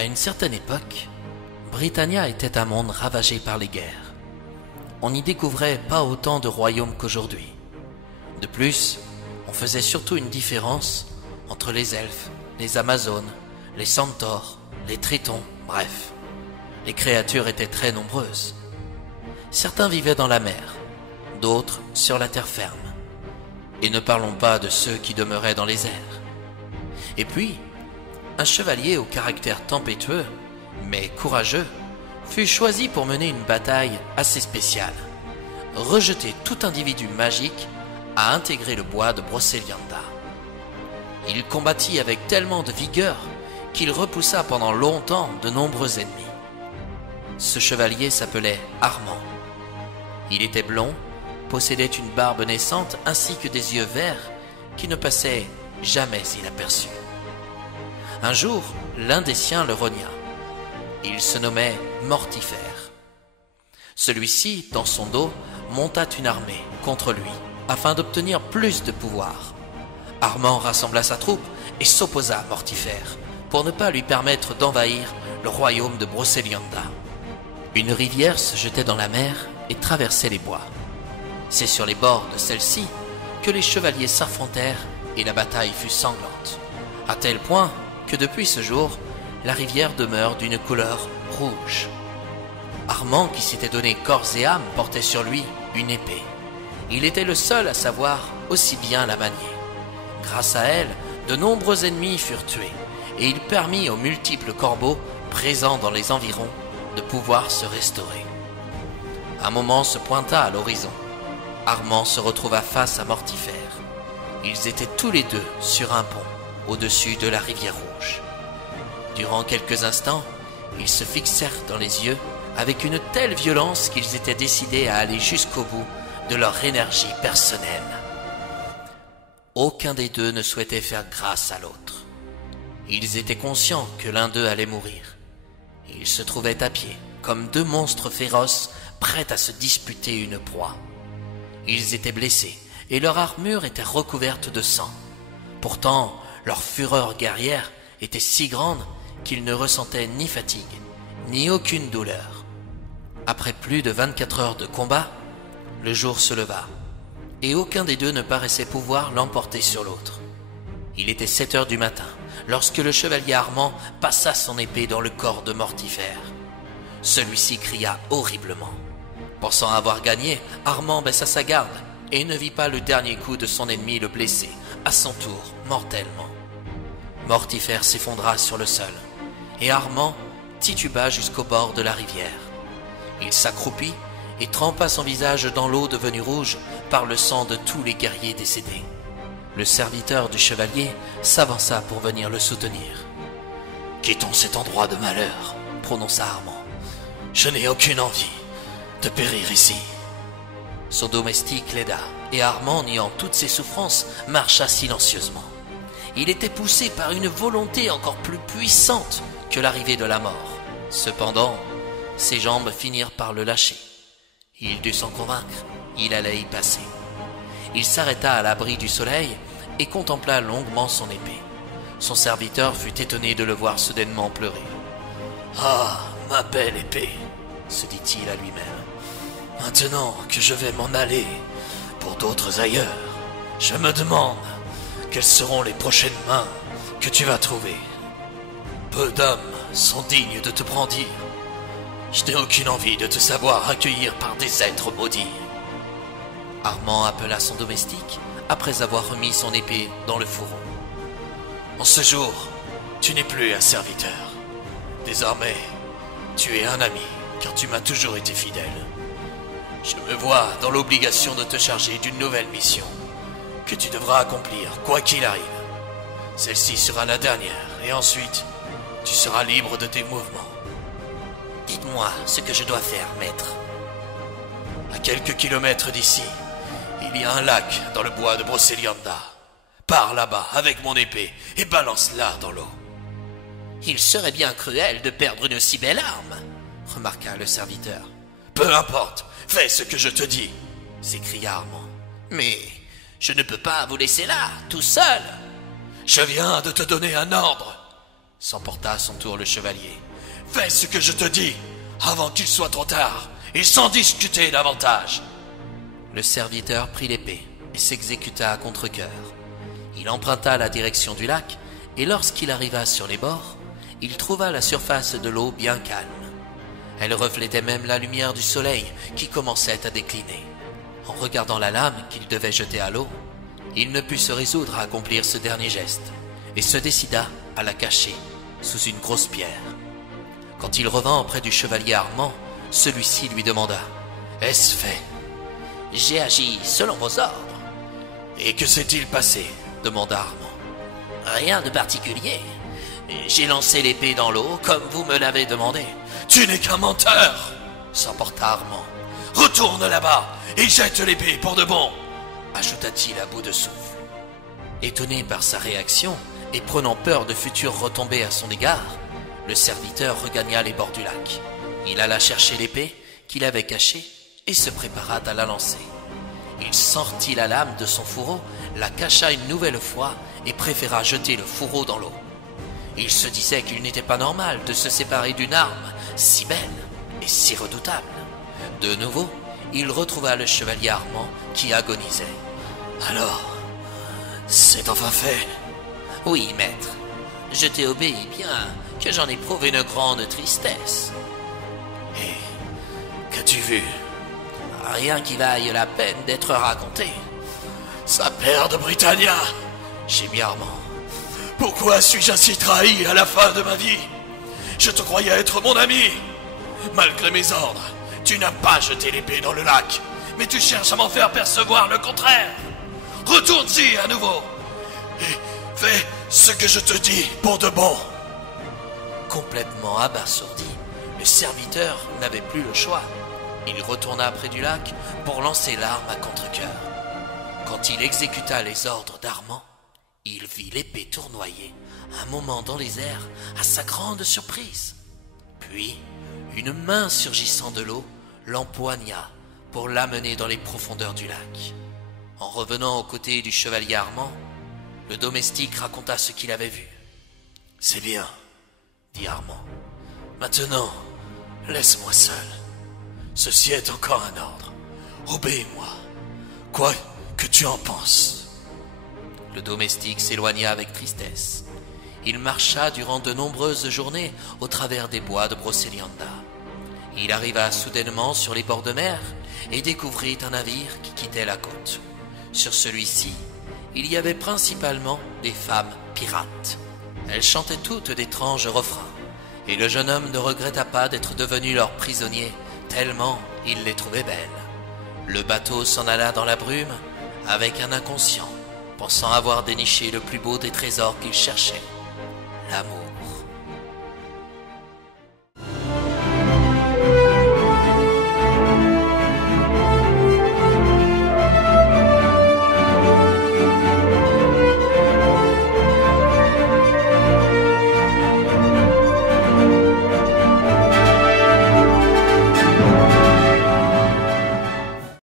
À une certaine époque, Britannia était un monde ravagé par les guerres. On n'y découvrait pas autant de royaumes qu'aujourd'hui. De plus, on faisait surtout une différence entre les elfes, les amazones, les centaures, les tritons, bref. Les créatures étaient très nombreuses. Certains vivaient dans la mer, d'autres sur la terre ferme. Et ne parlons pas de ceux qui demeuraient dans les airs. Et puis, un chevalier au caractère tempétueux, mais courageux, fut choisi pour mener une bataille assez spéciale. Rejeter tout individu magique à intégrer le bois de Brocéliande. Il combattit avec tellement de vigueur qu'il repoussa pendant longtemps de nombreux ennemis. Ce chevalier s'appelait Armand. Il était blond, possédait une barbe naissante ainsi que des yeux verts qui ne passaient jamais inaperçus. Un jour, l'un des siens le rogna. Il se nommait Mortifère. Celui-ci, dans son dos, monta une armée contre lui afin d'obtenir plus de pouvoir. Armand rassembla sa troupe et s'opposa à Mortifère pour ne pas lui permettre d'envahir le royaume de Brocéliande. Une rivière se jetait dans la mer et traversait les bois. C'est sur les bords de celle-ci que les chevaliers s'affrontèrent et la bataille fut sanglante, à tel point que depuis ce jour, la rivière demeure d'une couleur rouge. Armand, qui s'était donné corps et âme, portait sur lui une épée. Il était le seul à savoir aussi bien la manier. Grâce à elle, de nombreux ennemis furent tués, et il permit aux multiples corbeaux présents dans les environs de pouvoir se restaurer. Un moment se pointa à l'horizon. Armand se retrouva face à Mortifère. Ils étaient tous les deux sur un pont, au-dessus de la rivière rouge. Durant quelques instants, ils se fixèrent dans les yeux avec une telle violence qu'ils étaient décidés à aller jusqu'au bout de leur énergie personnelle. Aucun des deux ne souhaitait faire grâce à l'autre. Ils étaient conscients que l'un d'eux allait mourir. Ils se trouvaient à pied, comme deux monstres féroces prêts à se disputer une proie. Ils étaient blessés et leur armure était recouverte de sang. Pourtant, leur fureur guerrière était si grande qu'ils ne ressentaient ni fatigue, ni aucune douleur. Après plus de 24 heures de combat, le jour se leva, et aucun des deux ne paraissait pouvoir l'emporter sur l'autre. Il était 7 heures du matin, lorsque le chevalier Armand passa son épée dans le corps de Mortifère. Celui-ci cria horriblement. Pensant avoir gagné, Armand baissa sa garde et ne vit pas le dernier coup de son ennemi le blesser, à son tour, mortellement. Mortifère s'effondra sur le sol, et Armand tituba jusqu'au bord de la rivière. Il s'accroupit et trempa son visage dans l'eau devenue rouge par le sang de tous les guerriers décédés. Le serviteur du chevalier s'avança pour venir le soutenir. « Quittons cet endroit de malheur, » prononça Armand. « Je n'ai aucune envie de périr ici. » Son domestique l'aida, et Armand, niant toutes ses souffrances, marcha silencieusement. Il était poussé par une volonté encore plus puissante que l'arrivée de la mort. Cependant, ses jambes finirent par le lâcher. Il dut s'en convaincre, il allait y passer. Il s'arrêta à l'abri du soleil et contempla longuement son épée. Son serviteur fut étonné de le voir soudainement pleurer. « Ah, ma belle épée !» se dit-il à lui-même. « Maintenant que je vais m'en aller pour d'autres ailleurs, je me demande quelles seront les prochaines mains que tu vas trouver. Peu d'hommes sont dignes de te brandir. Je n'ai aucune envie de te savoir accueillir par des êtres maudits. » Armand appela son domestique après avoir remis son épée dans le fourreau. « En ce jour, tu n'es plus un serviteur. Désormais, tu es un ami, car tu m'as toujours été fidèle. Je me vois dans l'obligation de te charger d'une nouvelle mission, que tu devras accomplir quoi qu'il arrive. Celle-ci sera la dernière, et ensuite, tu seras libre de tes mouvements. Dites-moi ce que je dois faire, maître. À quelques kilomètres d'ici, il y a un lac dans le bois de Brocéliande. Pars là-bas avec mon épée et balance-la dans l'eau. Il serait bien cruel de perdre une si belle arme, remarqua le serviteur. Peu importe, fais ce que je te dis, s'écria Armand. Mais je ne peux pas vous laisser là, tout seul. Je viens de te donner un ordre. s'emporta à son tour le chevalier. « Fais ce que je te dis, avant qu'il soit trop tard, et sans discuter davantage !» Le serviteur prit l'épée et s'exécuta à contre-cœur. Il emprunta la direction du lac, et lorsqu'il arriva sur les bords, il trouva la surface de l'eau bien calme. Elle reflétait même la lumière du soleil qui commençait à décliner. En regardant la lame qu'il devait jeter à l'eau, il ne put se résoudre à accomplir ce dernier geste, et se décida à la cacher sous une grosse pierre. Quand il revint auprès du chevalier Armand, celui-ci lui demanda « Est-ce fait ?»« J'ai agi selon vos ordres. »« Et que s'est-il passé ?» demanda Armand. « Rien de particulier. J'ai lancé l'épée dans l'eau comme vous me l'avez demandé. »« Tu n'es qu'un menteur !» s'emporta Armand. « Retourne là-bas et jette l'épée pour de bon !» ajouta-t-il à bout de souffle. Étonné par sa réaction et prenant peur de futures retombées à son égard, le serviteur regagna les bords du lac. Il alla chercher l'épée qu'il avait cachée et se prépara à la lancer. Il sortit la lame de son fourreau, la cacha une nouvelle fois et préféra jeter le fourreau dans l'eau. Il se disait qu'il n'était pas normal de se séparer d'une arme si belle et si redoutable. De nouveau, il retrouva le chevalier Armand qui agonisait. « Alors, c'est enfin fait ?»« Oui, maître. Je t'ai obéi bien que j'en éprouve une grande tristesse. »« Et qu'as-tu vu ?»« Rien qui vaille la peine d'être raconté. »« Sa paire de Britannia !» gémit Armand. « Pourquoi suis-je ainsi trahi à la fin de ma vie? Je te croyais être mon ami. Malgré mes ordres, tu n'as pas jeté l'épée dans le lac, mais tu cherches à m'en faire percevoir le contraire. Retourne-y à nouveau et fais ce que je te dis pour de bon. » Complètement abasourdi, le serviteur n'avait plus le choix. Il retourna près du lac pour lancer l'arme à contre-cœur. Quand il exécuta les ordres d'Armand, il vit l'épée tournoyer un moment dans les airs à sa grande surprise. Puis, une main surgissant de l'eau l'empoigna pour l'amener dans les profondeurs du lac. En revenant aux côtés du chevalier Armand, le domestique raconta ce qu'il avait vu. « C'est bien, » dit Armand. « Maintenant, laisse-moi seul. Ceci est encore un ordre. Obéis-moi, quoi que tu en penses. » Le domestique s'éloigna avec tristesse. Il marcha durant de nombreuses journées au travers des bois de Brocéliande. Il arriva soudainement sur les bords de mer et découvrit un navire qui quittait la côte. Sur celui-ci, il y avait principalement des femmes pirates. Elles chantaient toutes d'étranges refrains, et le jeune homme ne regretta pas d'être devenu leur prisonnier, tellement il les trouvait belles. Le bateau s'en alla dans la brume avec un inconscient, pensant avoir déniché le plus beau des trésors qu'il cherchait, l'amour.